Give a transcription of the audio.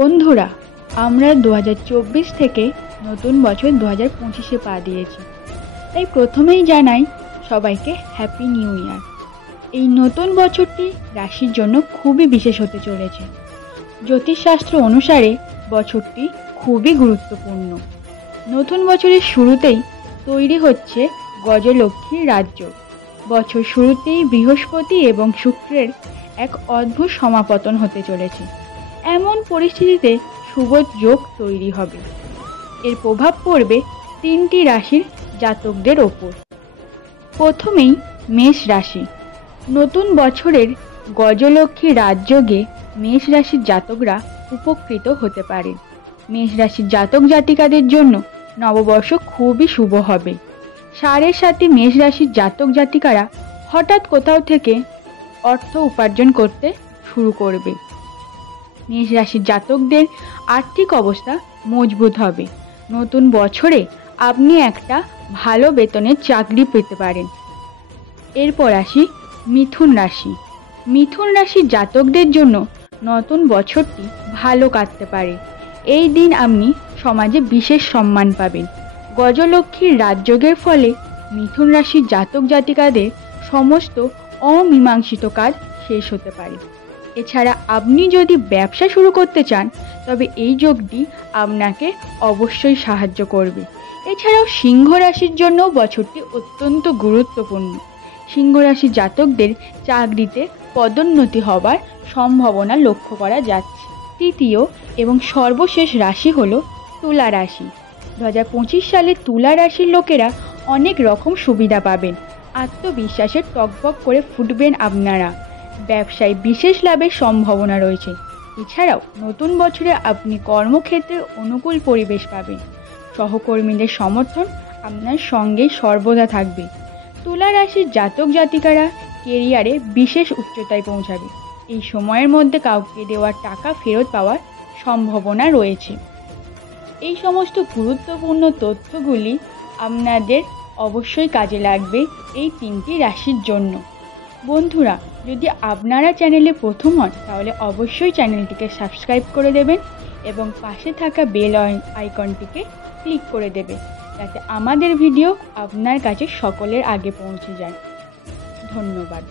বন্ধুরা, আমরা 2024 থেকে নতুন বছর 2025-এ পা দিয়েছি। তাই প্রথমেই জানাই সবাইকে হ্যাপি নিউ ইয়ার। এই নতুন বছরটি রাশির জন্য খুবই বিশেষ হতে চলেছে। জ্যোতিষশাস্ত্র অনুসারে বছরটি খুবই গুরুত্বপূর্ণ। নতুন বছরের শুরুতেই তৈরি হচ্ছে গজলক্ষ্মীর রাজযোগ। বছর শুরুতেই বৃহস্পতি এবং শুক্রের এক অদ্ভুত সমাপতন হতে চলেছে। এমন পরিস্থিতিতে শুভ যোগ তৈরি হবে। এর প্রভাব পড়বে 3টি রাশির জাতকদের ওপর। প্রথমেই মেষ রাশি। নতুন বছরের গজলক্ষ্মী রাজযোগে মেষ রাশির জাতকরা উপকৃত হতে পারে। মেষ রাশির জাতক জাতিকাদের জন্য নববর্ষ খুবই শুভ হবে। 7.5 মেষ রাশির জাতক জাতিকারা হঠাৎ কোথাও থেকে অর্থ উপার্জন করতে শুরু করবে। মেষ রাশির জাতকদের আর্থিক অবস্থা মজবুত হবে। নতুন বছরে আপনি একটা ভালো বেতনের চাকরি পেতে পারেন। এরপর আসি মিথুন রাশি। মিথুন রাশির জাতকদের জন্য নতুন বছরটি ভালো কাটতে পারে। এই দিন আপনি সমাজে বিশেষ সম্মান পাবেন। গজলক্ষ্মীর রাজযোগের ফলে মিথুন রাশির জাতক জাতিকাদের সমস্ত অমীমাংসিত কাজ শেষ হতে পারে। এছাড়া আপনি যদি ব্যবসা শুরু করতে চান তবে এই যোগটি আপনাকে অবশ্যই সাহায্য করবে। এছাড়াও সিংহ রাশির জন্য বছরটি অত্যন্ত গুরুত্বপূর্ণ। সিংহ রাশির জাতকদের চাকরিতে পদোন্নতি হবার সম্ভাবনা লক্ষ্য করা যাচ্ছে। তৃতীয় এবং সর্বশেষ রাশি হল তুলা রাশি। 2025 সালে তুলা রাশির লোকেরা অনেক রকম সুবিধা পাবেন। আত্মবিশ্বাসে টকবক করে ফুটবেন আপনারা। ব্যবসায় বিশেষ লাভের সম্ভাবনা রয়েছে। এছাড়াও নতুন বছরে আপনি কর্মক্ষেত্রে অনুকূল পরিবেশ পাবেন। সহকর্মীদের সমর্থন আপনার সঙ্গে সর্বদা থাকবে। তুলা রাশির জাতক জাতিকারা কেরিয়ারে বিশেষ উচ্চতায় পৌঁছাবে। এই সময়ের মধ্যে কাউকে দেওয়া টাকা ফেরত পাওয়ার সম্ভাবনা রয়েছে। এই সমস্ত গুরুত্বপূর্ণ তথ্যগুলি আপনাদের অবশ্যই কাজে লাগবে এই 3টি রাশির জন্য। বন্ধুরা, যদি আপনারা চ্যানেলে প্রথম হন তাহলে অবশ্যই চ্যানেলটিকে সাবস্ক্রাইব করে দেবেন এবং পাশে থাকা বেল আইকনটিকে ক্লিক করে দেবেন, যাতে আমাদের ভিডিও আপনার কাছে সকলের আগে পৌঁছে যায়। ধন্যবাদ।